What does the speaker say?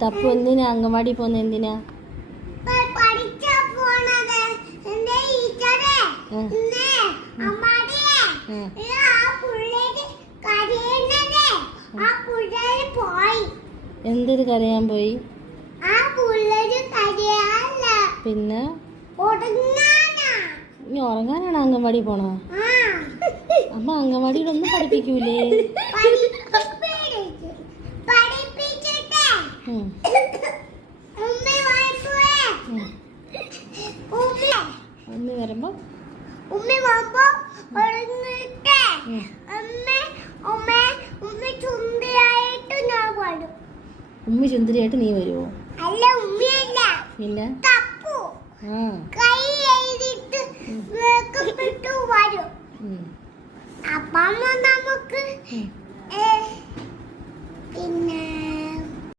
തപ്പു എന്തിനാ അംഗൻവാടി പോകുന്ന എന്തിനാ? എന്തൊരു കരയാൻ പോയി? പിന്നെ നീ ഉറങ്ങാനാണ് അംഗൻവാടി പോണ? അമ്മ അംഗൻവാടിയിലൊന്നും പഠിപ്പിക്കൂലേ? ഉമ്മ വരുമ്പോ ഉമ്മ ചുന്ദരിയായിട്ട് നീ വരുവോ? പിന്നെ നമുക്ക് പിന്നെ